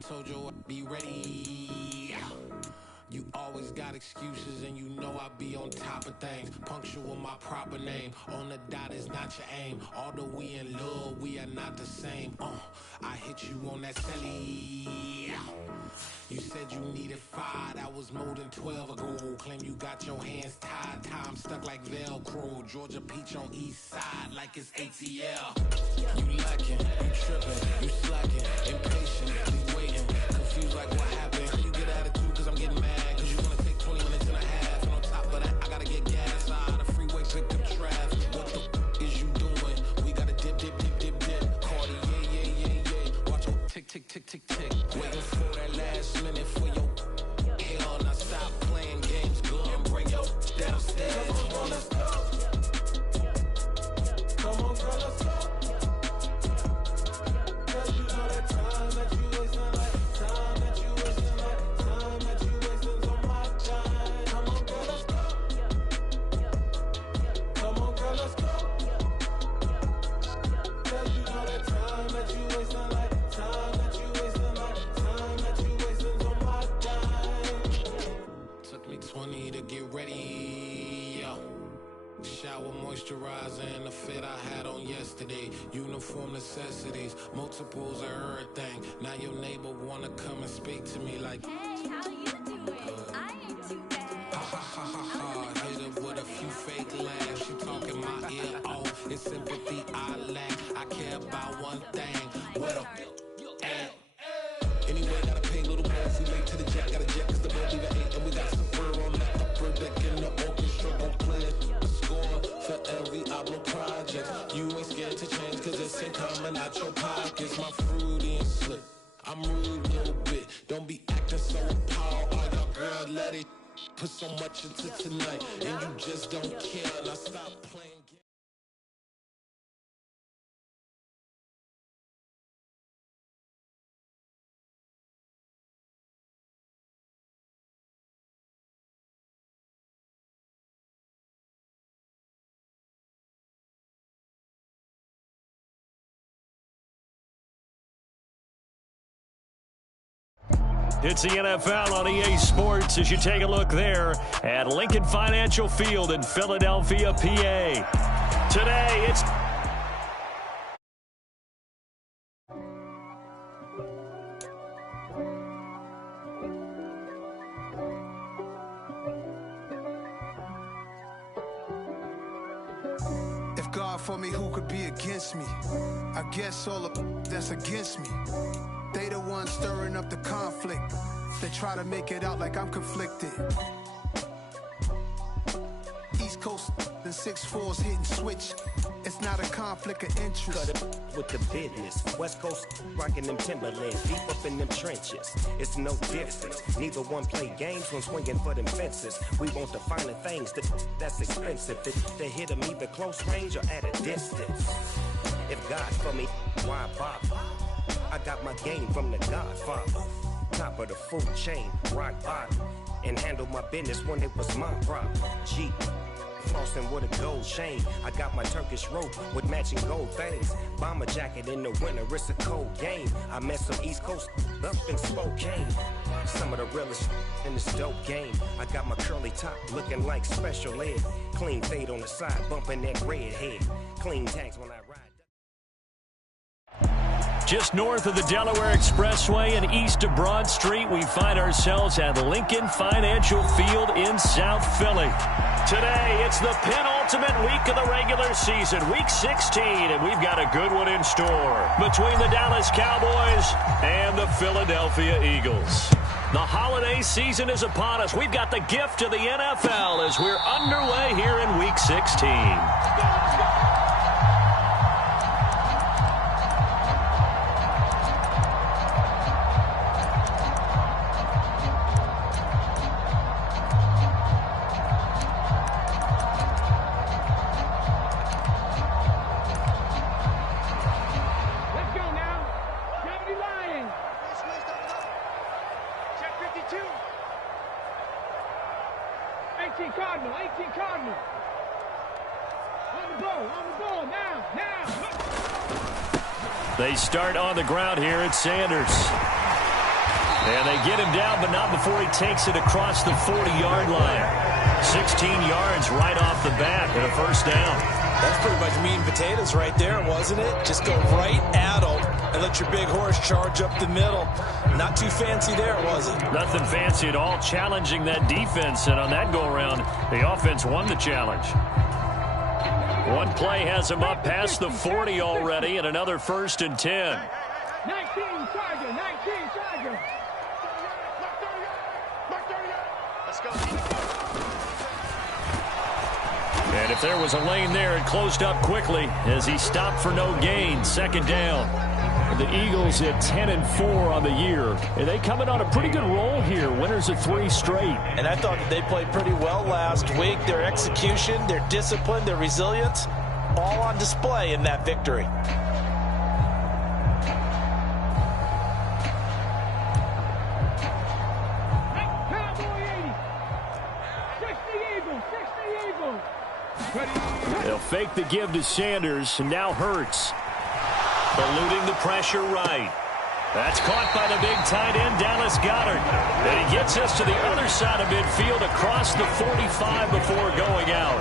told you I'd be ready. You always got excuses and you know I be on top of things. Punctual my proper name. On the dot is not your aim. Although we in love, we are not the same. I hit you on that celly. You said you needed 5, that was more than 12 ago. Claim you got your hands tied, time stuck like Velcro. Georgia peach on east side like it's ATL. You lacking, you tripping, you slacking, impatient, you waiting, confused like what happened. You get attitude cause I'm getting mad, cause you wanna take 20 minutes and a half. And on top of that, I gotta get gas out of the freeway, pick up traffic. What the is you doing? We gotta dip, dip, dip, dip, dip. Cardi, yeah. Watch your tick, tick, tick, tick, tick. Waiting for that last minute for your hell. Now stop playing games, go and bring your downstairs. Come on, let's go. Come on, girl, let's go. Cause you know that time that you wasting, like time that you wasting, like time that you wasting on my time. Come on, girl, let's go. Come on, girl, let's go. Cause you know that time that you wasting, like time that you wasting, like time that you wasting on my time. Took me 20 to get ready. Shower moisturizer and the fit I had on yesterday. Uniform necessities, multiples of everything. Now your neighbor wanna come and speak to me like, hey, how you doing? I ain't too bad. ha ha ha ha ha. Hit her with a few fake laughs. She talking my ear off. It's sympathy I lack. I care about one thing. What up? Anyway, gotta pay little more if we late to the jet. Got a jet cause the boat leave at 8. And we got some fur on the upper deck in the orchestra. Gon' play a score for every album project. You ain't scared to change cause it's ain't coming out your pockets. My fruity and slip. I'm rude a little bit. Don't be acting so appalled. Oh, y'all girl, let it put so much into tonight. And you just don't care. Now stop playing games. It's the NFL on EA Sports as you take a look there at Lincoln Financial Field in Philadelphia, PA. Today, it's... If God for me, who could be against me? I guess all of that's against me. They the ones stirring up the conflict. They try to make it out like I'm conflicted. East Coast and 6'4's hitting switch. It's not a conflict of interest. Cut it with the business. West Coast rocking them Timberlands, deep up in them trenches. It's no difference. Neither one play games when swinging for them fences. We want the finer things that's expensive. They hit them either close range or at a distance. If God for me, why bother? I got my game from the Godfather. Top of the food chain, rock bottom. And handle my business when it was my problem. G. Flossing with a gold chain. I got my Turkish rope with matching gold things. Bomber jacket in the winter, it's a cold game. I met some East Coast up in Spokane. Some of the realest in this dope game. I got my curly top looking like special ed. Clean fade on the side, bumping that red head. Clean tags when I ride. Just north of the Delaware Expressway and east of Broad Street, we find ourselves at Lincoln Financial Field in South Philly. Today, it's the penultimate week of the regular season, Week 16, and we've got a good one in store between the Dallas Cowboys and the Philadelphia Eagles. The holiday season is upon us. We've got the gift of the NFL as we're underway here in Week 16. They start on the ground here. It's Sanders. And they get him down, but not before he takes it across the 40-yard line. 16 yards right off the bat and a first down. That's pretty much meat and potatoes right there, wasn't it? Just go right at them and let your big horse charge up the middle. Not too fancy there, was it? Nothing fancy at all, challenging that defense. And on that go-around, the offense won the challenge. One play has him up past the 40 already, and another 1st and 10. 19 Charger. Let's go. And if there was a lane there, it closed up quickly as he stopped for no gain. 2nd down. The Eagles at 10-4 on the year. And they come in on a pretty good roll here. Winners of 3 straight. And I thought that they played pretty well last week. Their execution, their discipline, their resilience, all on display in that victory. They'll fake the give to Sanders, and now Hurts. Eluding the pressure right. That's caught by the big tight end, Dallas Goedert. And he gets us to the other side of midfield across the 45 before going out.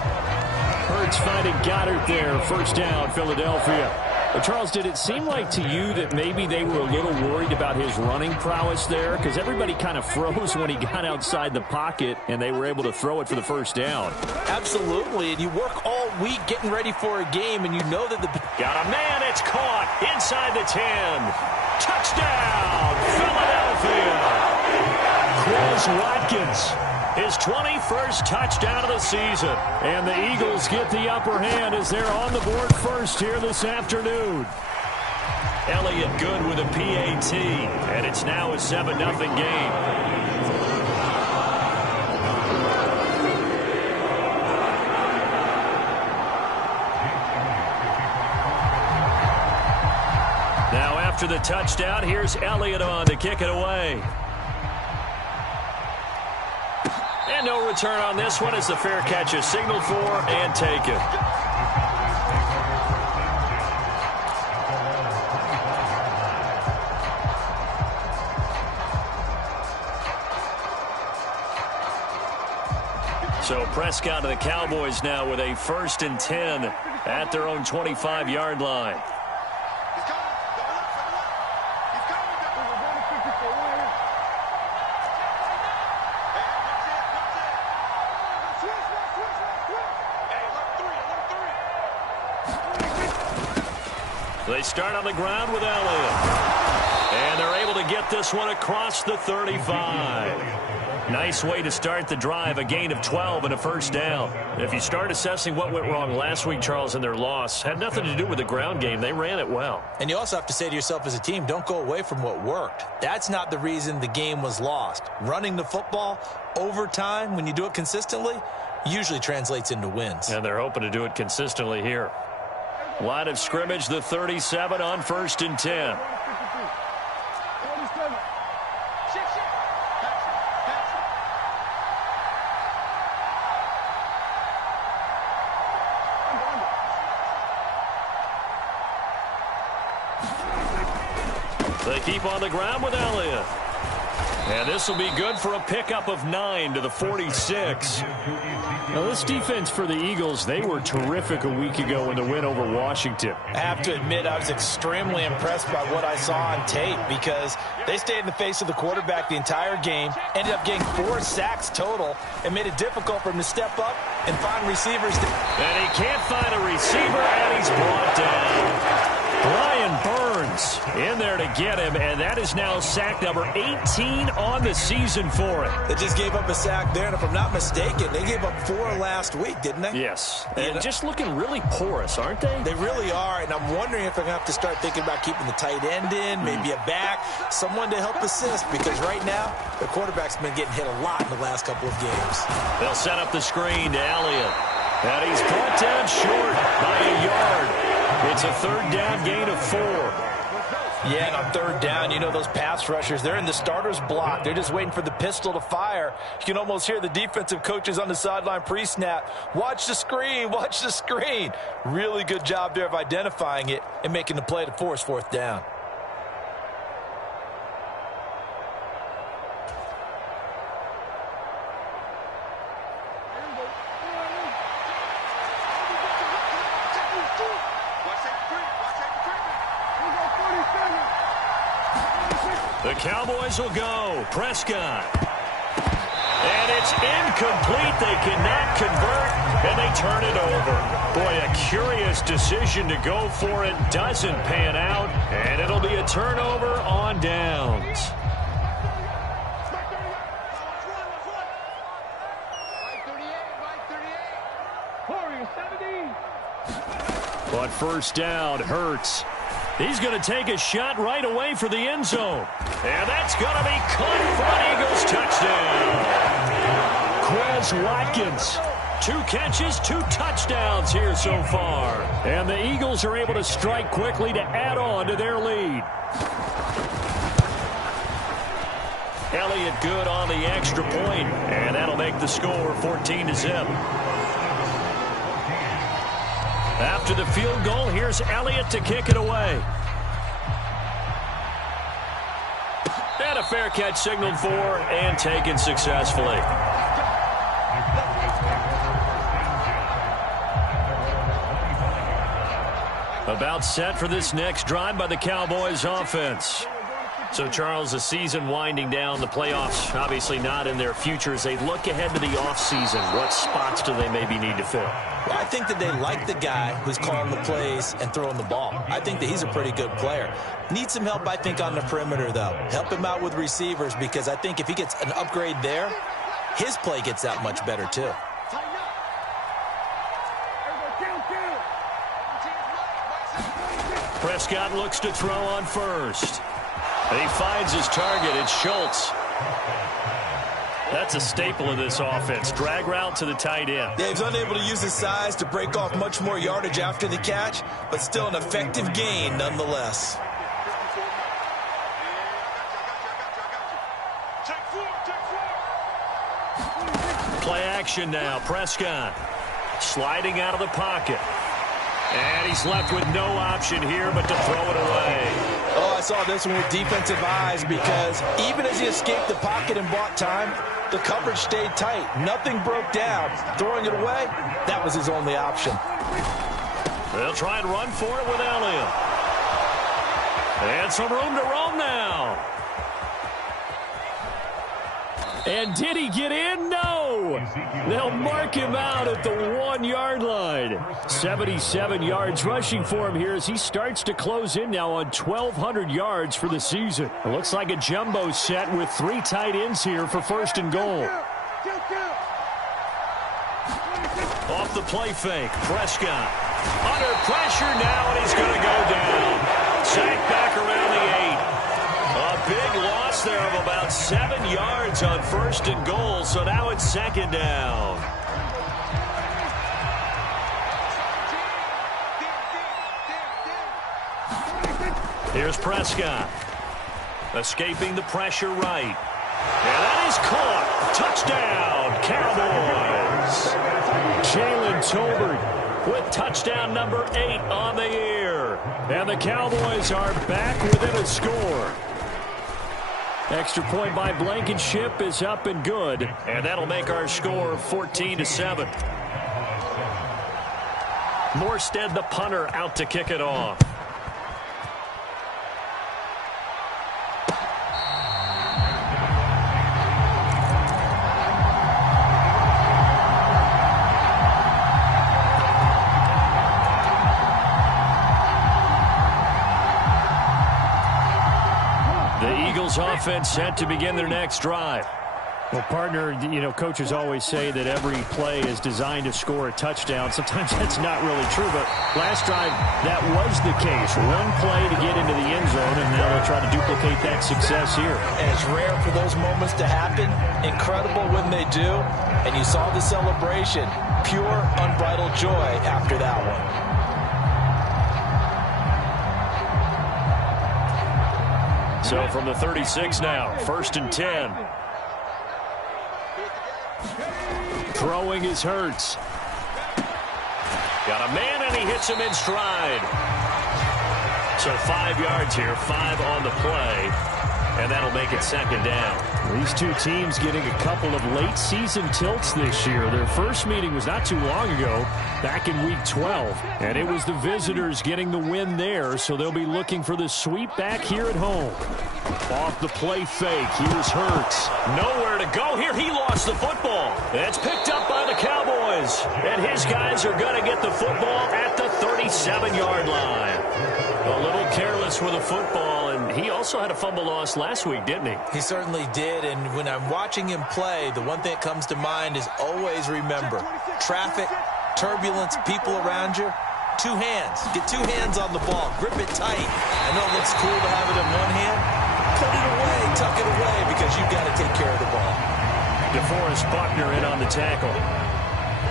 Hurts finding Goedert there. First down, Philadelphia. Well, Charles, did it seem like to you that maybe they were a little worried about his running prowess there? Because everybody kind of froze when he got outside the pocket, and they were able to throw it for the first down. Absolutely, and you work all week getting ready for a game, and you know that the... Got a man, it's caught inside the 10. Touchdown, Philadelphia. Chris Watkins. His 21st touchdown of the season. And the Eagles get the upper hand as they're on the board first here this afternoon. Elliott good with a PAT. And it's now a 7-0 game. Now after the touchdown, here's Elliott on to kick it away. And no return on this one as the fair catch is signaled for and taken. So Prescott and the Cowboys now with a 1st and 10 at their own 25-yard line. They start on the ground with Elliott. And they're able to get this one across the 35. Nice way to start the drive, a gain of 12 and a first down. If you start assessing what went wrong last week, Charles, in their loss, had nothing to do with the ground game. They ran it well. And you also have to say to yourself as a team, don't go away from what worked. That's not the reason the game was lost. Running the football over time, when you do it consistently, usually translates into wins. And they're hoping to do it consistently here. Line of scrimmage, the 37 on 1st and 10. They keep on the ground with Elliott. And this will be good for a pickup of 9 to the 46. Now, this defense for the Eagles, they were terrific a week ago in the win over Washington. I have to admit, I was extremely impressed by what I saw on tape because they stayed in the face of the quarterback the entire game, ended up getting 4 sacks total, and made it difficult for him to step up and find receivers. And he can't find a receiver, and he's brought down. Brian Burns in there to get him, and that is now sack number 18 on the season for him. They just gave up a sack there, and if I'm not mistaken, they gave up 4 last week, didn't they? Yes, and just looking really porous, aren't they? They really are, and I'm wondering if they're going to have to start thinking about keeping the tight end in, maybe a back, someone to help assist, because right now, the quarterback's been getting hit a lot in the last couple of games. They'll set up the screen to Elliott, and he's brought down short by a yard. It's a 3rd down gain of 4. Yeah, and on 3rd down, you know those pass rushers, they're in the starter's block. They're just waiting for the pistol to fire. You can almost hear the defensive coaches on the sideline pre-snap. Watch the screen, watch the screen. Really good job there of identifying it and making the play to force 4th down. The Cowboys will go. Prescott. And it's incomplete. They cannot convert, and they turn it over. Boy, a curious decision to go for it. Doesn't pan out, and it'll be a turnover on downs. But first down, Hurts. He's going to take a shot right away for the end zone. And that's going to be caught for an Eagles touchdown. Quez Watkins. 2 catches, 2 touchdowns here so far. And the Eagles are able to strike quickly to add on to their lead. Elliott good on the extra point, and that'll make the score 14-0. After the field goal, here's Elliott to kick it away. And a fair catch signaled for and taken successfully. About set for this next drive by the Cowboys offense. So, Charles, the season winding down, the playoffs obviously not in their future. As they look ahead to the offseason, what spots do they maybe need to fill? Well, I think that they like the guy who's calling the plays and throwing the ball. I think that he's a pretty good player. Needs some help, I think, on the perimeter, though. Help him out with receivers, because I think if he gets an upgrade there, his play gets that much better, too. Prescott looks to throw on first. And he finds his target. It's Schultz. That's a staple of this offense. Drag route to the tight end. Yeah, he's unable to use his size to break off much more yardage after the catch, but still an effective gain nonetheless. Play action now. Prescott sliding out of the pocket. And he's left with no option here but to throw it away. Oh, I saw this one with defensive eyes, because even as he escaped the pocket and bought time, the coverage stayed tight. Nothing broke down. Throwing it away, that was his only option. They'll try and run for it with Elliott. And some room to roam now. And did he get in? No. They'll mark him out at the 1-yard line. 77 yards rushing for him here as he starts to close in now on 1,200 yards for the season. It looks like a jumbo set with 3 tight ends here for first and goal. Off the play fake, Prescott. Under pressure now, and he's going to go down. Sacked back around the 8. A big loss there of about 7 yards on first and goal, so now it's second down. Here's Prescott. Escaping the pressure right. And that is caught. Touchdown, Cowboys. Jalen Tolbert with touchdown number 8 on the year. And the Cowboys are back within a score. Extra point by Blankenship is up and good. And that'll make our score 14-7. Morstead, the punter, out to kick it off. Offense set to begin their next drive. Well, partner, you know, coaches always say that every play is designed to score a touchdown. Sometimes that's not really true, but last drive, that was the case. One play to get into the end zone, and now they'll try to duplicate that success here. And it's rare for those moments to happen. Incredible when they do. And you saw the celebration. Pure, unbridled joy after that one. So from the 36 now, first and 10. Throwing is Hurts. Got a man, and he hits him in stride. So 5 yards here, 5 on the play. And that'll make it second down. These two teams getting a couple of late season tilts this year. Their first meeting was not too long ago, back in week 12. And it was the visitors getting the win there, so they'll be looking for the sweep back here at home. Off the play fake, here's Hurts. Nowhere to go here. He lost the football. It's picked up by the Cowboys. And his guys are going to get the football at the 37-yard line. A little careless with the football, and he also had a fumble loss last week, didn't he? He certainly did, and when I'm watching him play, the one thing that comes to mind is always remember, traffic, turbulence, people around you, two hands. Get two hands on the ball. Grip it tight. I know it looks cool to have it in one hand. Put it away, tuck it away, because you've got to take care of the ball. DeForest Buckner in on the tackle.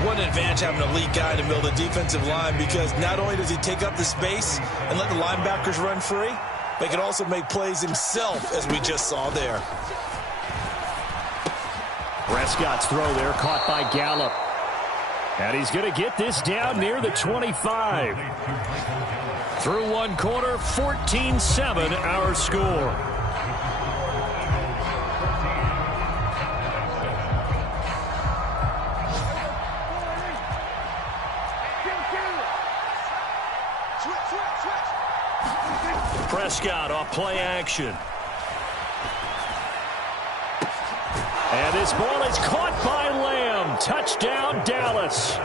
What an advantage having an elite guy to build a defensive line, because not only does he take up the space and let the linebackers run free, but he can also make plays himself, as we just saw there. Prescott's throw there caught by Gallup. And he's going to get this down near the 25. Through one quarter, 14-7 our score. Prescott off play action. And this ball is caught by Lamb. Touchdown, Dallas.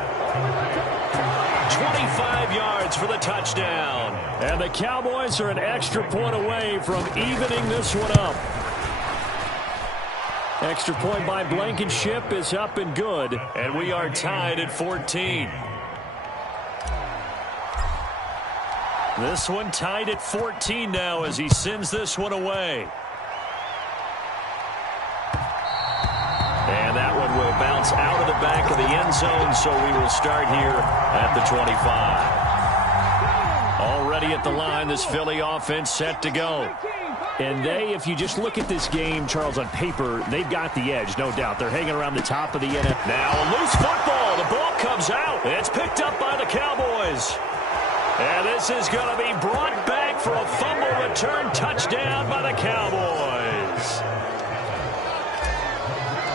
25 yards for the touchdown. And the Cowboys are an extra point away from evening this one up. Extra point by Blankenship is up and good. And we are tied at 14. This one tied at 14 now as he sends this one away. And that one will bounce out of the back of the end zone, so we will start here at the 25. Already at the line, this Philly offense set to go. And they, if you just look at this game, Charles, on paper, they've got the edge, no doubt. They're hanging around the top of the NFL. Now a loose football. The ball comes out. It's picked up by the Cowboys. And this is going to be brought back for a fumble return touchdown by the Cowboys.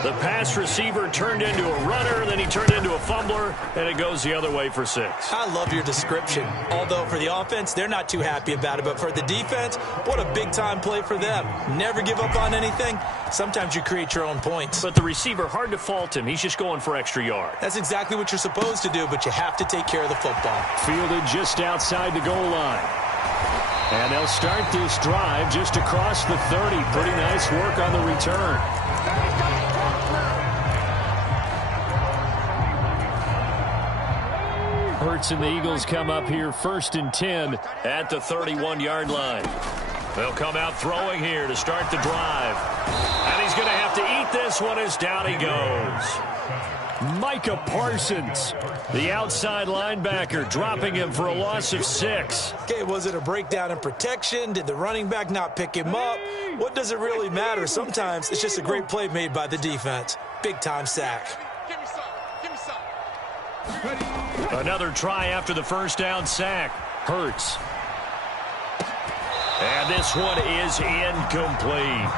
The pass receiver turned into a runner, then he turned into a fumbler, and it goes the other way for 6. I love your description. Although for the offense, they're not too happy about it. But for the defense, what a big-time play for them. Never give up on anything. Sometimes you create your own points. But the receiver, hard to fault him. He's just going for extra yard. That's exactly what you're supposed to do, but you have to take care of the football. Fielded just outside the goal line. And they'll start this drive just across the 30. Pretty nice work on the return. Hurts and the Eagles come up here 1st and 10 at the 31-yard line. They'll come out throwing here to start the drive. And he's going to have to eat this one as down he goes. Micah Parsons, the outside linebacker, dropping him for a loss of 6. Okay, was it a breakdown in protection? Did the running back not pick him up? What does it really matter? Sometimes it's just a great play made by the defense. Big-time sack. Another try after the first down sack. Hurts. And this one is incomplete.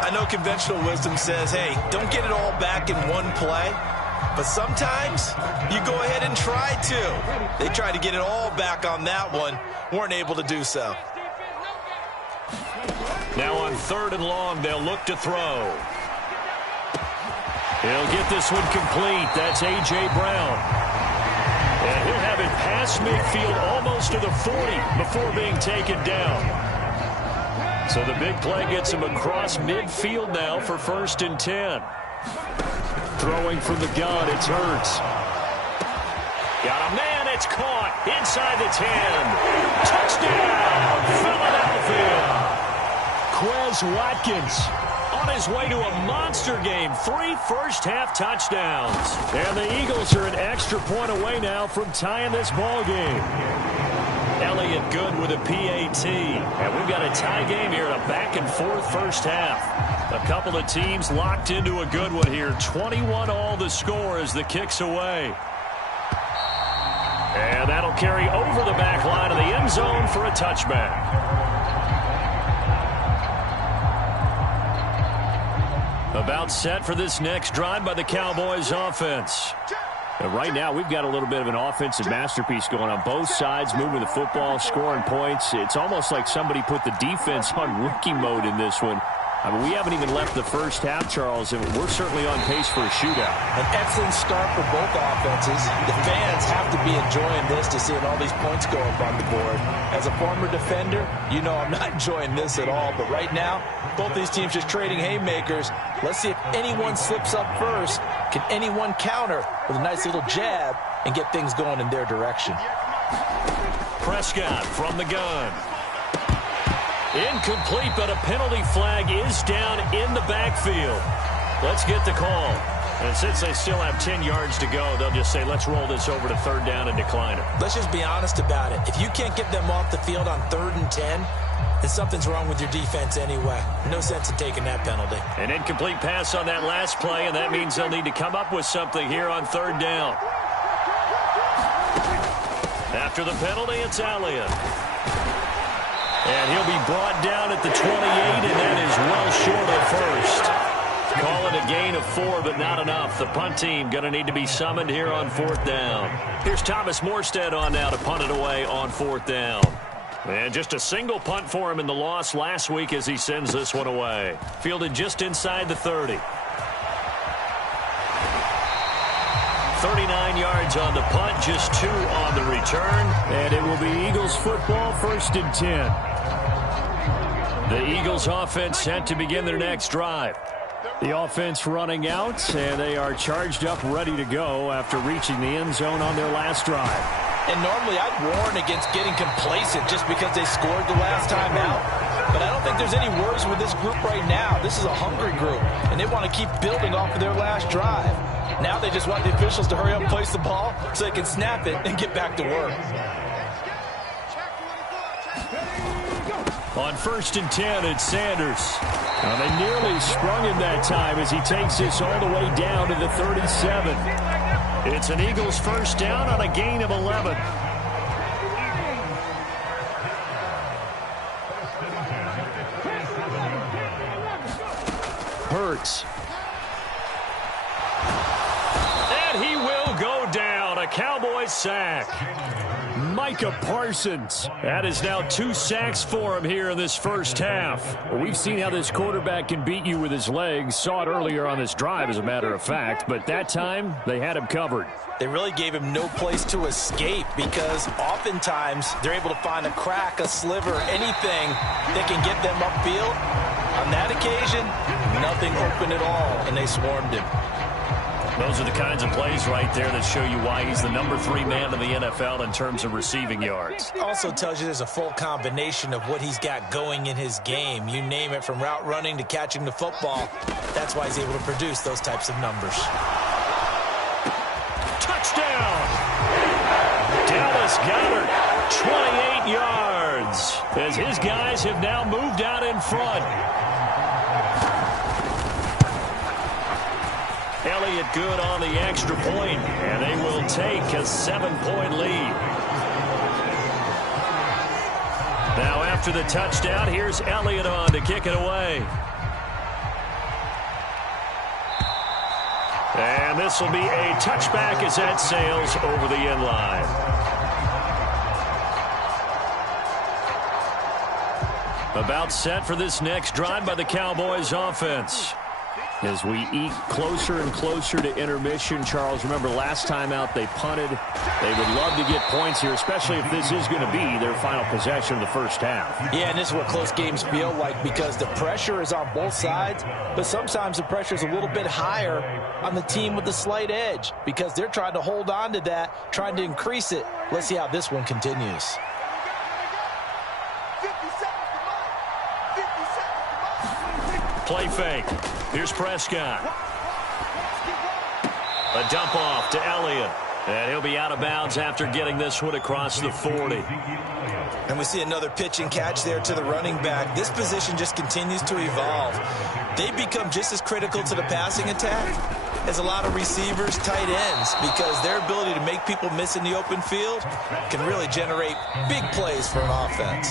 I know conventional wisdom says, hey, don't get it all back in one play. But sometimes you go ahead and try to. They tried to get it all back on that one. Weren't able to do so. Now on 3rd and long, they'll look to throw. He'll get this one complete. That's A.J. Brown. And he'll have it past midfield almost to the 40 before being taken down. So the big play gets him across midfield now for 1st and 10. Throwing from the gun, it's Hurts. Got a man, it's caught inside the 10. Touchdown, Philadelphia. Quez Watkins on his way to a monster game. 3 first-half touchdowns. And the Eagles are an extra point away now from tying this ball game. Elliott good with a PAT. And we've got a tie game here, a back-and-forth first half. A couple of teams locked into a good one here. 21-all the score as the kick's away. And that'll carry over the back line of the end zone for a touchback. About set for this next drive by the Cowboys offense. And right now, we've got a little bit of an offensive masterpiece going on both sides, moving the football, scoring points. It's almost like somebody put the defense on rookie mode in this one. I mean, we haven't even left the first half, Charles, and we're certainly on pace for a shootout. An excellent start for both offenses. The fans have to be enjoying this to seeing all these points go up on the board. As a former defender, you know I'm not enjoying this at all. But right now, both these teams just trading haymakers. Let's see if anyone slips up first. Can anyone counter with a nice little jab and get things going in their direction? Prescott from the gun. Incomplete, but a penalty flag is down in the backfield. Let's get the call. And since they still have 10 yards to go, they'll just say, let's roll this over to third down and decline it. Let's just be honest about it. If you can't get them off the field on 3rd and 10, then something's wrong with your defense anyway. No sense in taking that penalty. An incomplete pass on that last play, and that means they'll need to come up with something here on 3rd down. After the penalty, it's Elliott. And he'll be brought down at the 28, and that is well short of first. Call it a gain of 4, but not enough. The punt team going to need to be summoned here on 4th down. Here's Thomas Morstead on now to punt it away on 4th down. And just a single punt for him in the loss last week as he sends this one away. Fielded just inside the 30. 39 yards on the punt, just 2 on the return. And it will be Eagles football, 1st and 10. The Eagles offense set to begin their next drive. The offense running out, and they are charged up, ready to go after reaching the end zone on their last drive. And normally I'd warn against getting complacent just because they scored the last time out. But I don't think there's any worries with this group right now. This is a hungry group, and they want to keep building off of their last drive. Now they just want the officials to hurry up and place the ball so they can snap it and get back to work. On 1st and 10, it's Sanders. Now they nearly sprung him that time as he takes this all the way down to the 37. It's an Eagles 1st down on a gain of 11. Hurts. And he will go down. A Cowboys sack. Micah Parsons. That is now 2 sacks for him here in this first half. Well, we've seen how this quarterback can beat you with his legs. Saw it earlier on this drive, as a matter of fact. But that time, they had him covered. They really gave him no place to escape because oftentimes they're able to find a crack, a sliver, anything that can get them upfield. On that occasion, nothing open at all, and they swarmed him. Those are the kinds of plays right there that show you why he's the number 3 man in the NFL in terms of receiving yards. Also tells you there's a full combination of what he's got going in his game. You name it, from route running to catching the football. That's why he's able to produce those types of numbers. Touchdown! Dallas Goedert, 28 yards, as his guys have now moved out in front. Elliott good on the extra point, and they will take a 7-point lead. Now after the touchdown, here's Elliott on to kick it away. And this will be a touchback as that sails over the end line. About set for this next drive by the Cowboys offense. As we eke closer and closer to intermission, Charles, remember last time out they punted. They would love to get points here, especially if this is going to be their final possession of the first half. Yeah, and this is what close games feel like because the pressure is on both sides, but sometimes the pressure is a little bit higher on the team with the slight edge because they're trying to hold on to that, trying to increase it. Let's see how this one continues. Play fake. Here's Prescott. A dump off to Elliott. And he'll be out of bounds after getting this one across the 40. And we see another pitch and catch there to the running back. This position just continues to evolve. They become just as critical to the passing attack as a lot of receivers, tight ends, because their ability to make people miss in the open field can really generate big plays for an offense.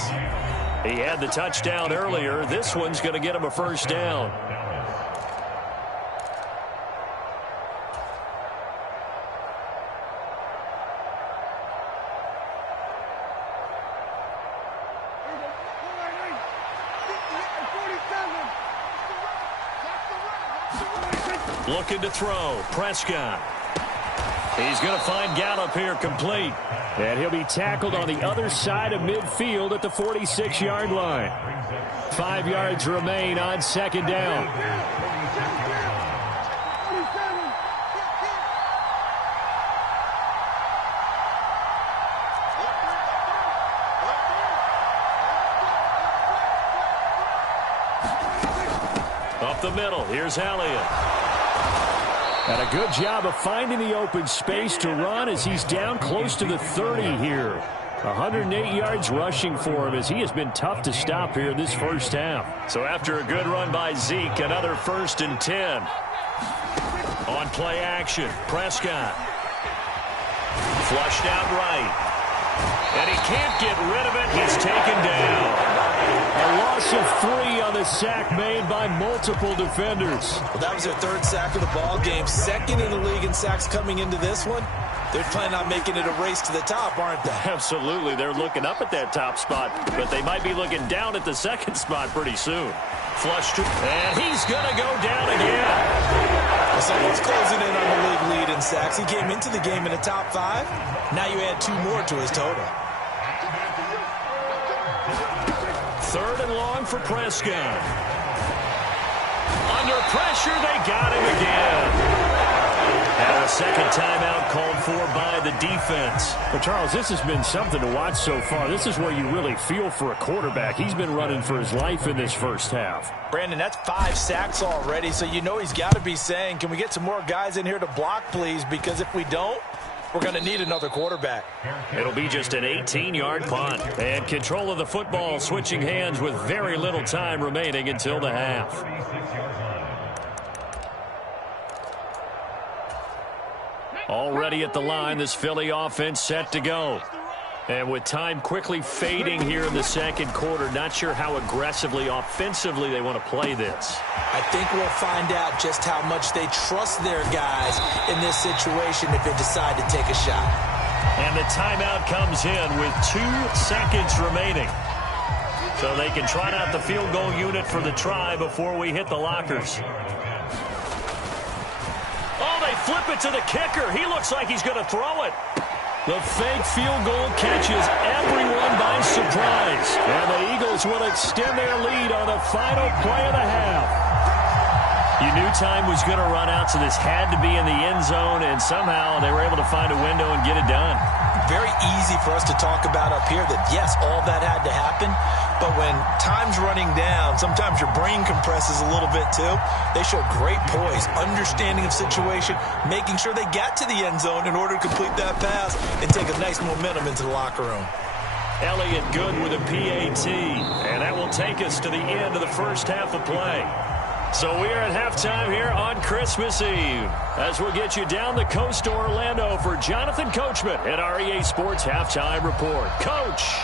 He had the touchdown earlier. This one's going to get him a first down. Looking to throw. Prescott. He's going to find Gallup here complete. And he'll be tackled on the other side of midfield at the 46-yard line. 5 yards remain on second down. Up the middle, here's Elliott. And a good job of finding the open space to run as he's down close to the 30 here. 108 yards rushing for him as he has been tough to stop here this first half. So after a good run by Zeke, another 1st and 10. On play action, Prescott. Flushed out right. And he can't get rid of it. He's taken down. A loss of 3 on the sack made by multiple defenders. Well, that was their 3rd sack of the ball game. 2nd in the league in sacks coming into this one. They're planning on making it a race to the top, aren't they? Absolutely. They're looking up at that top spot, but they might be looking down at the 2nd spot pretty soon. Flushed. And he's going to go down again. Well, someone's closing in on the league lead in sacks. He came into the game in the top 5. Now you add 2 more to his total. 3rd and long for Prescott. Under pressure, they got him again. And a second timeout called for by the defense. Well, Charles, this has been something to watch so far. This is where you really feel for a quarterback. He's been running for his life in this first half. Brandon, that's 5 sacks already, so you know he's got to be saying, can we get some more guys in here to block, please? Because if we don't, we're going to need another quarterback. It'll be just an 18-yard punt. And control of the football switching hands with very little time remaining until the half. Already at the line, this Philly offense set to go. And with time quickly fading here in the second quarter, not sure how aggressively, offensively they want to play this. I think we'll find out just how much they trust their guys in this situation if they decide to take a shot. And the timeout comes in with 2 seconds remaining. So they can trot out the field goal unit for the try before we hit the lockers. Oh, they flip it to the kicker. He looks like he's going to throw it. The fake field goal catches everyone by surprise. And the Eagles will extend their lead on the final play of the half. You knew time was going to run out, so this had to be in the end zone, and somehow they were able to find a window and get it done. Very easy for us to talk about up here that, yes, all that had to happen, but when time's running down, sometimes your brain compresses a little bit too. They showed great poise, understanding of situation, making sure they got to the end zone in order to complete that pass and take a nice momentum into the locker room. Elliott good with a PAT, and that will take us to the end of the first half of play. So we are at halftime here on Christmas Eve as we'll get you down the coast to Orlando for Jonathan Coachman at our EA Sports Halftime Report. Coach!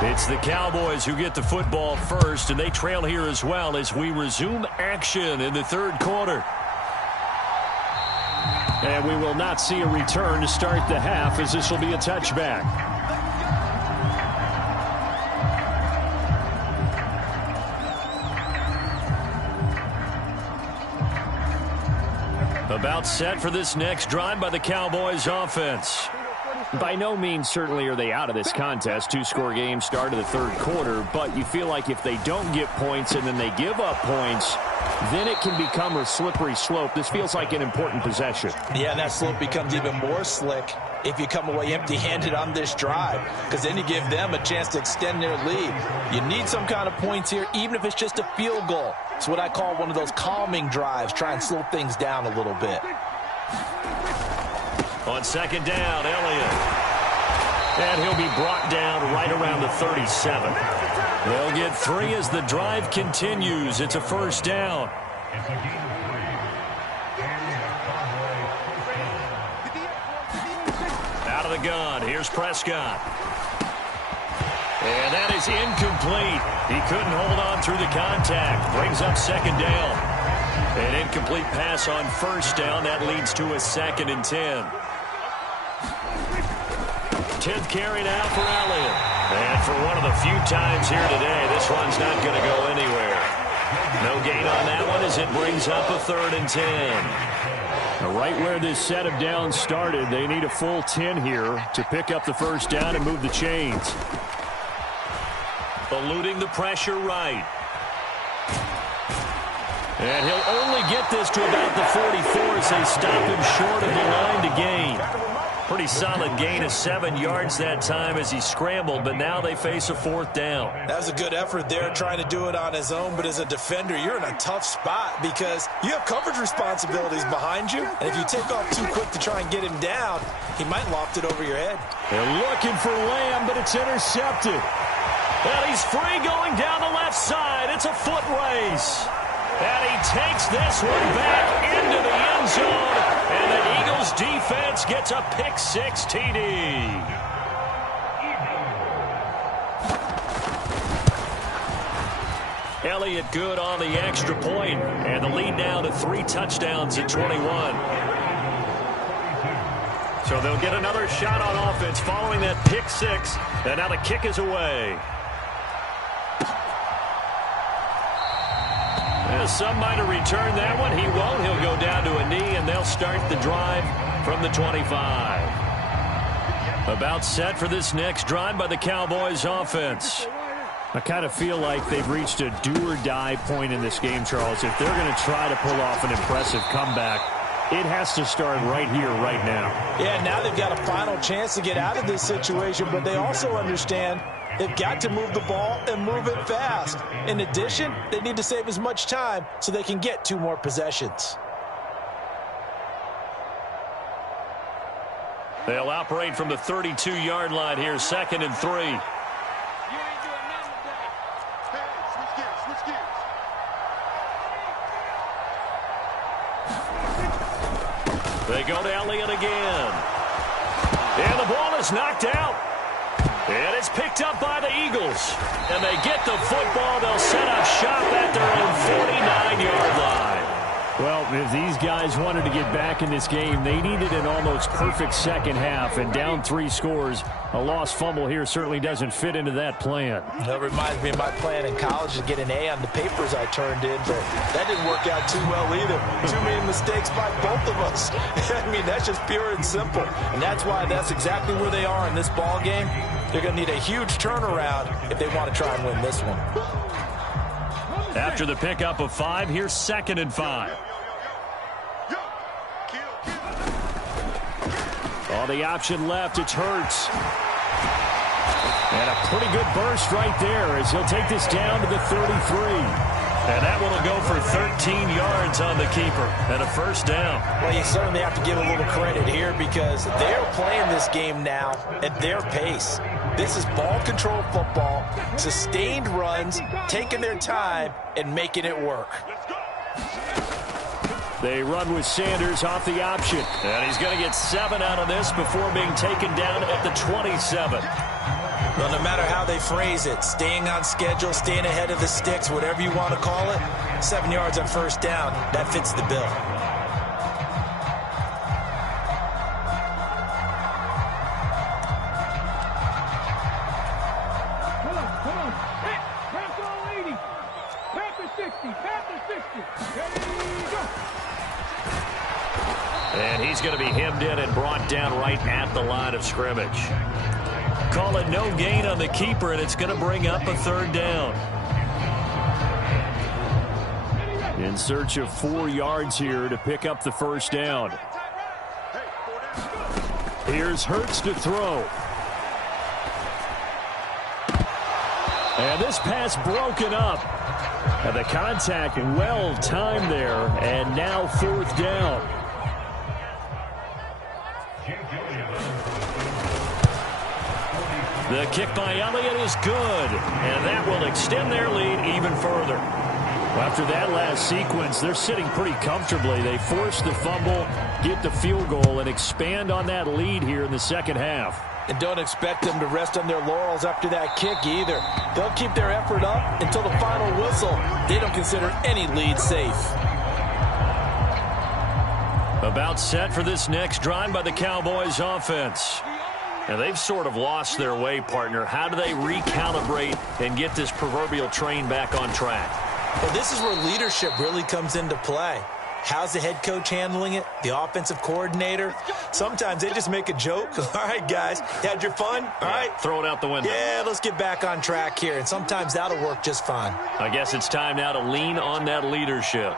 It's the Cowboys who get the football first, and they trail here as well as we resume action in the third quarter. And we will not see a return to start the half, as this will be a touchback. About set for this next drive by the Cowboys offense. By no means certainly are they out of this contest. 2-score game start of the third quarter, but you feel like if they don't get points and then they give up points, then it can become a slippery slope. This feels like an important possession. Yeah, that slope becomes even more slick if you come away empty-handed on this drive, because then you give them a chance to extend their lead. You need some kind of points here, even if it's just a field goal. It's what I call one of those calming drives. Try and slow things down a little bit. On second down, Elliott. And he'll be brought down right around the 37. They'll get 3 as the drive continues. It's a first down. Out of the gun, here's Prescott. And that is incomplete. He couldn't hold on through the contact. Brings up second down. An incomplete pass on first down. That leads to a 2nd and 10. 10th carry now for Elliott. And for one of the few times here today, this one's not going to go anywhere. No gain on that one as it brings up a 3rd and 10. Now, right where this set of downs started, they need a full 10 here to pick up the first down and move the chains. Eluding the pressure right. And he'll only get this to about the 44 as they stop him short of the line to gain. Pretty solid gain of 7 yards that time as he scrambled, but now they face a 4th down. That was a good effort there trying to do it on his own, but as a defender, you're in a tough spot because you have coverage responsibilities behind you, and if you take off too quick to try and get him down, he might loft it over your head. They're looking for Lamb, but it's intercepted. And he's free going down the left side. It's a foot race. And he takes this one back into the end zone. And the Eagles defense gets a pick-6 TD. Elliott good on the extra point. And the lead now to 3 touchdowns at 21. So they'll get another shot on offense following that pick-6. And now the kick is away. Some might have returned that one. He won't. He'll go down to a knee, and they'll start the drive from the 25. About set for this next drive by the Cowboys offense. I kind of feel like they've reached a do-or-die point in this game, Charles. If they're going to try to pull off an impressive comeback, it has to start right here, right now. Yeah, now they've got a final chance to get out of this situation, but they also understand they've got to move the ball and move it fast. In addition, they need to save as much time so they can get 2 more possessions. They'll operate from the 32-yard line here, 2nd and 3. They go to Elliott again. And the ball is knocked out. And it's picked up by the Eagles. And they get the football. They'll set up shop at their own 49-yard line. Well, if these guys wanted to get back in this game, they needed an almost perfect second half. And down 3 scores, a lost fumble here certainly doesn't fit into that plan. That reminds me of my plan in college to get an A on the papers I turned in, but that didn't work out too well either. Too many mistakes by both of us. I mean, that's just pure and simple. And that's why that's exactly where they are in this ball game. They're going to need a huge turnaround if they want to try and win this one. After the pickup of 5, here's 2nd and 5. On the option left, it's Hurts. And a pretty good burst right there as he'll take this down to the 33. And that one will go for 13 yards on the keeper and a first down. Well, you certainly have to give a little credit here because they're playing this game now at their pace. This is ball control football, sustained runs, taking their time and making it work. They run with Sanders off the option. And he's going to get 7 out of this before being taken down at the 27. Well, no matter how they phrase it, staying on schedule, staying ahead of the sticks, whatever you want to call it, 7 yards on first down, that fits the bill. Come on. Pass all 80. Pass the 60. Pass the 60. Ready, go. And he's going to be hemmed in and brought down right at the line of scrimmage. Call it no gain on the keeper, and it's going to bring up a 3rd down. In search of 4 yards here to pick up the first down. Here's Hurts to throw. And this pass broken up. And the contact well timed there, and now 4th down. The kick by Elliott is good, and that will extend their lead even further. After that last sequence, they're sitting pretty comfortably. They force the fumble, get the field goal, and expand on that lead here in the second half. And don't expect them to rest on their laurels after that kick either. They'll keep their effort up until the final whistle. They don't consider any lead safe. About set for this next drive by the Cowboys offense. And they've sort of lost their way, partner. How do they recalibrate and get this proverbial train back on track? Well, this is where leadership really comes into play. How's the head coach handling it? The offensive coordinator? Sometimes they just make a joke. All right, guys, you had your fun? All right. Throw it out the window. Yeah, let's get back on track here. And sometimes that'll work just fine. I guess it's time now to lean on that leadership.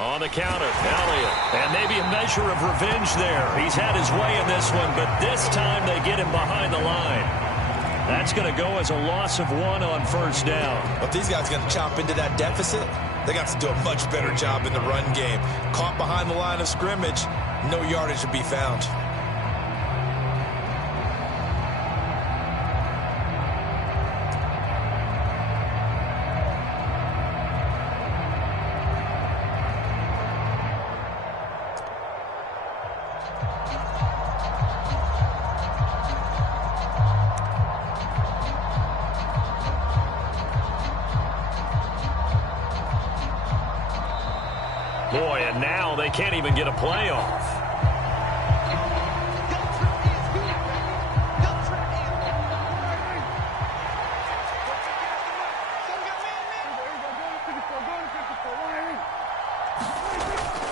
On the counter, Elliott. And maybe a measure of revenge there. He's had his way in this one, but this time they get him behind the line. That's going to go as a loss of 1 on first down. But these guys are going to chop into that deficit. They got to do a much better job in the run game. Caught behind the line of scrimmage, no yardage to be found. Boy, and now they can't even get a play off.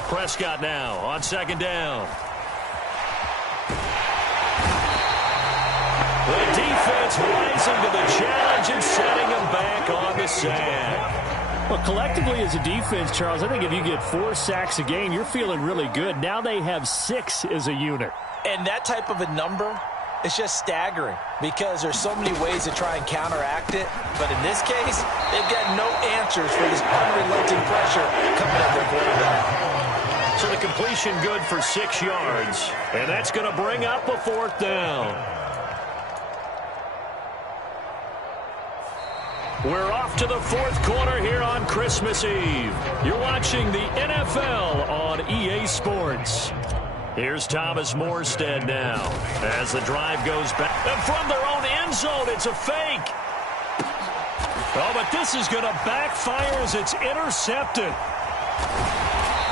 Prescott now on second down. The defense rising to the challenge and setting him back on the sand. Well, collectively as a defense, Charles, I think if you get 4 sacks a game, you're feeling really good. Now they have 6 as a unit. And that type of a number is just staggering because there's so many ways to try and counteract it. But in this case, they've got no answers for this unrelenting pressure coming at their quarterback. So the completion good for 6 yards. And that's going to bring up a 4th down. We're off to the 4th quarter here on Christmas Eve. You're watching the NFL on EA Sports. Here's Thomas Morstead now as the drive goes back. And from their own end zone, it's a fake. Oh, but this is going to backfire as it's intercepted.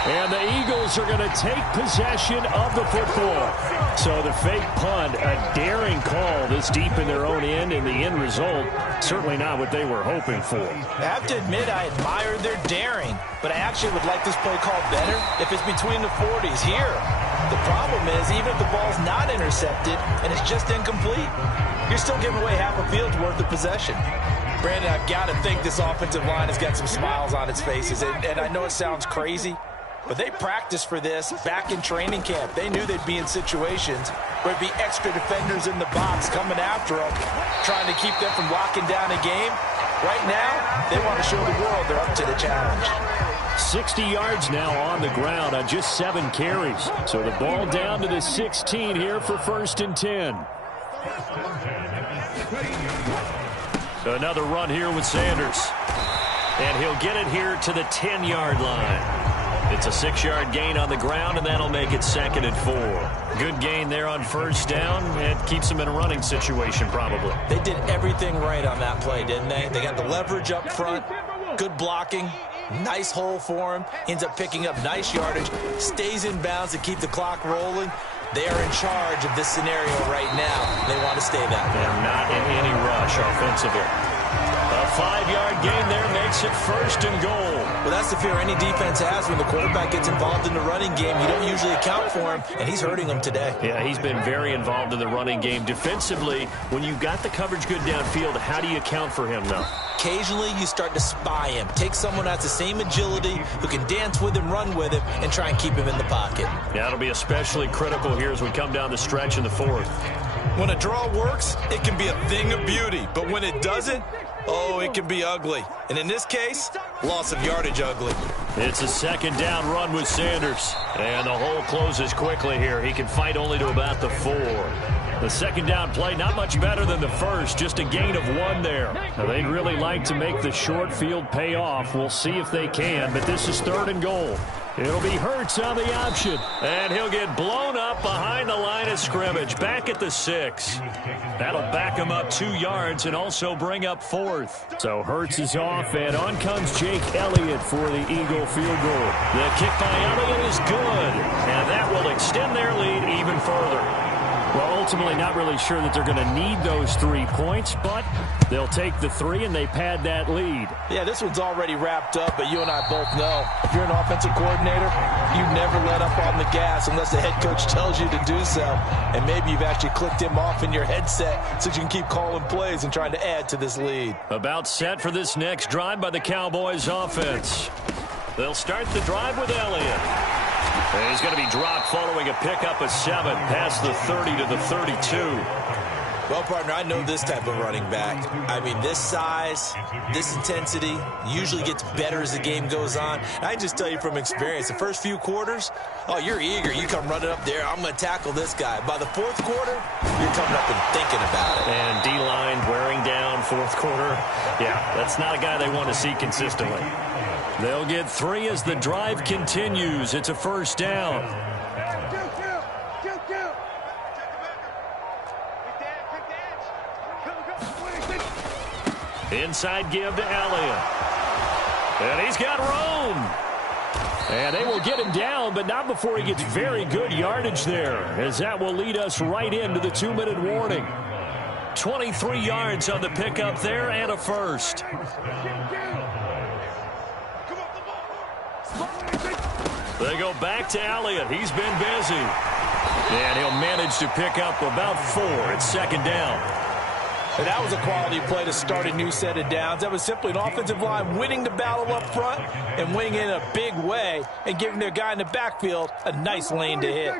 And the Eagles are going to take possession of the football. So the fake punt, a daring call this deep in their own end, and the end result, certainly not what they were hoping for. I have to admit I admire their daring, but I actually would like this play called better if it's between the 40s here. The problem is, even if the ball's not intercepted and it's just incomplete, you're still giving away half a field's worth of possession. Brandon, I've got to think this offensive line has got some smiles on its faces, and I know it sounds crazy, but they practiced for this back in training camp. They knew they'd be in situations where it'd be extra defenders in the box coming after them, trying to keep them from locking down a game. Right now, they want to show the world they're up to the challenge. 60 yards now on the ground on just 7 carries. So the ball down to the 16 here for 1st and 10. Another run here with Sanders. And he'll get it here to the 10-yard line. It's a 6-yard gain on the ground, and that'll make it 2nd and 4. Good gain there on first down. It keeps them in a running situation, probably. They did everything right on that play, didn't they? They got the leverage up front, good blocking, nice hole for him. Ends up picking up nice yardage, stays in bounds to keep the clock rolling. They are in charge of this scenario right now. They want to stay that way. They're not in any rush offensively. A 5-yard gain there makes it 1st and goal. Well, that's the fear any defense has when the quarterback gets involved in the running game. You don't usually account for him, and he's hurting them today. Yeah, he's been very involved in the running game. Defensively, when you've got the coverage good downfield, how do you account for him, though? Occasionally, you start to spy him. Take someone that has the same agility, who can dance with him, run with him, and try and keep him in the pocket. Yeah, it'll be especially critical here as we come down the stretch in the 4th. When a draw works, it can be a thing of beauty. But when it doesn't, oh, it can be ugly. And in this case, loss of yardage ugly. It's a second down run with Sanders. And the hole closes quickly here. He can fight only to about the 4. The second down play, not much better than the first, just a gain of 1 there. Now, they'd really like to make the short field pay off. We'll see if they can, but this is 3rd and goal. It'll be Hurts on the option. And he'll get blown up behind the line of scrimmage, back at the 6. That'll back him up 2 yards and also bring up 4th. So Hurts is off, and on comes Jake Elliott for the Eagle field goal. The kick by Elliott is good, and that will extend their lead even further. Well, ultimately not really sure that they're going to need those 3 points, but they'll take the 3 and they pad that lead. Yeah, this one's already wrapped up, but you and I both know if you're an offensive coordinator, you never let up on the gas unless the head coach tells you to do so. And maybe you've actually clicked him off in your headset so you can keep calling plays and trying to add to this lead. About set for this next drive by the Cowboys offense. They'll start the drive with Elliott. And he's going to be dropped following a pickup of 7 past the 30 to the 32. Well, partner, I know this type of running back. I mean, this size, this intensity usually gets better as the game goes on. And I just tell you from experience, the first few quarters, oh, you're eager. You come running up there, I'm going to tackle this guy. By the 4th quarter, you're coming up and thinking about it. And D-line wearing down 4th quarter. Yeah, that's not a guy they want to see consistently. They'll get 3 as the drive continues. It's a 1st down. Inside give to Elliott. And he's got room. And they will get him down, but not before he gets very good yardage there, as that will lead us right into the 2-minute warning. 23 yards on the pickup there and a 1st. They go back to Elliott. He's been busy. And he'll manage to pick up about 4. It's 2nd down. And that was a quality play to start a new set of downs. That was simply an offensive line winning the battle up front and winning in a big way and giving their guy in the backfield a nice lane to hit.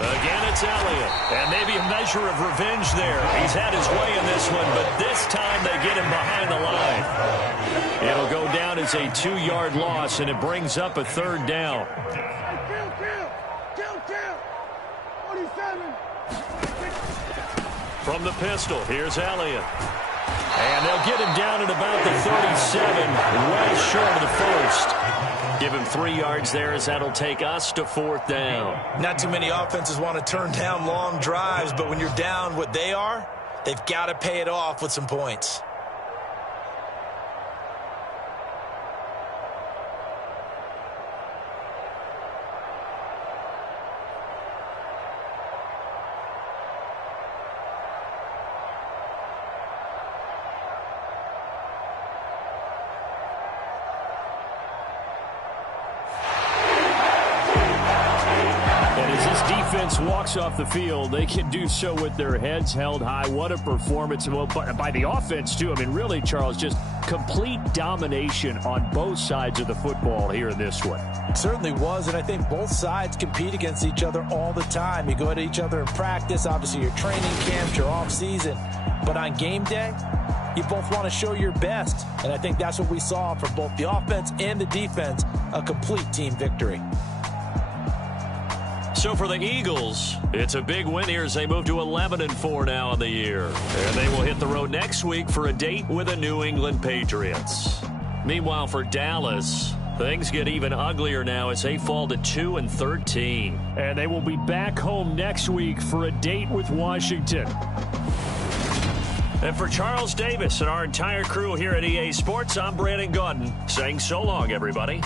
Again, it's Elliott. And maybe a measure of revenge there. He's had his way in this one, but this time they get him behind the line. It'll go down as a 2-yard loss, and it brings up a 3rd down. From the pistol, here's Elliott. And they'll get him down at about the 37, well short of the 1st. Give him 3 yards there, as that'll take us to 4th down. Not too many offenses want to turn down long drives, but when you're down what they are, they've got to pay it off with some points. Walks off the field, they can do so with their heads held high. What a performance. Well, by the offense, too. I mean, really, Charles, just complete domination on both sides of the football here in this one. It certainly was, and I think both sides compete against each other all the time. You go at each other in practice, obviously your training camps, your off-season. But on game day, you both want to show your best. And I think that's what we saw from both the offense and the defense, a complete team victory. So for the Eagles, it's a big win here as they move to 11-4 now in the year. And they will hit the road next week for a date with the New England Patriots. Meanwhile, for Dallas, things get even uglier now as they fall to 2-13. And they will be back home next week for a date with Washington. And for Charles Davis and our entire crew here at EA Sports, I'm Brandon Gaudin saying so long, everybody.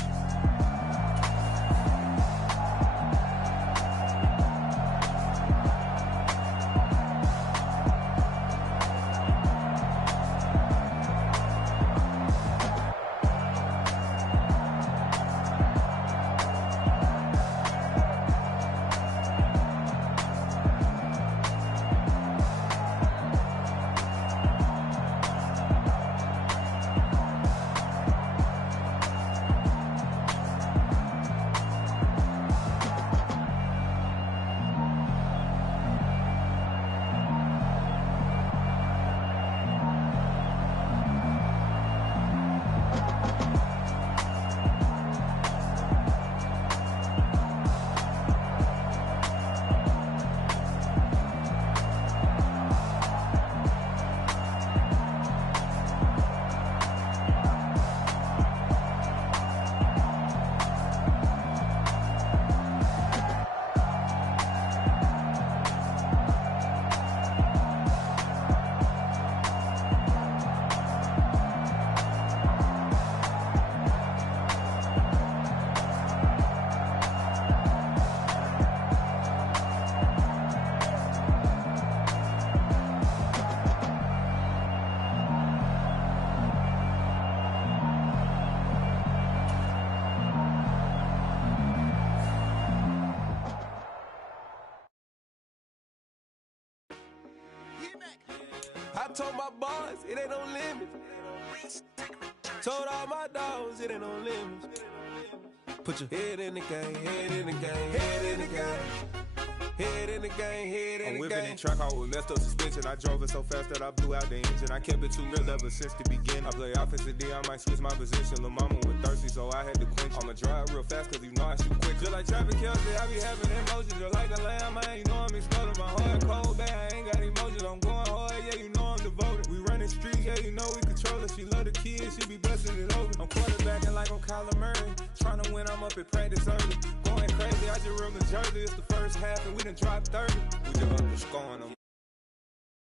I told my boys, it ain't no limit. Told all my dogs, it ain't no limit. Put your head in the game, head in the game, head in the game. Head in the game, head in the game. I'm whipping in track out with messed up suspension. I drove it so fast that I blew out the engine. I kept it too real ever since the beginning. I play offensive D, I might switch my position. Lil' mama was thirsty, so I had to quench. I'ma drive real fast, cause you know I shoot quick. Just like Travis Kelsey, I be having emotions. Just like a lamb, man, you know I'm exploding. My heart cold, bad, I ain't got emotions. I'm going hard, yeah, you know I'm devoted. We running streets, yeah, you know we control it. She love the kids, she be blessing it over. I'm quarterbacking like I'm Kyler Murray. Trying to win, I'm up at practice early. Going crazy, I just real the jersey. It's the first half and we done dropped 30. We just underscoring them.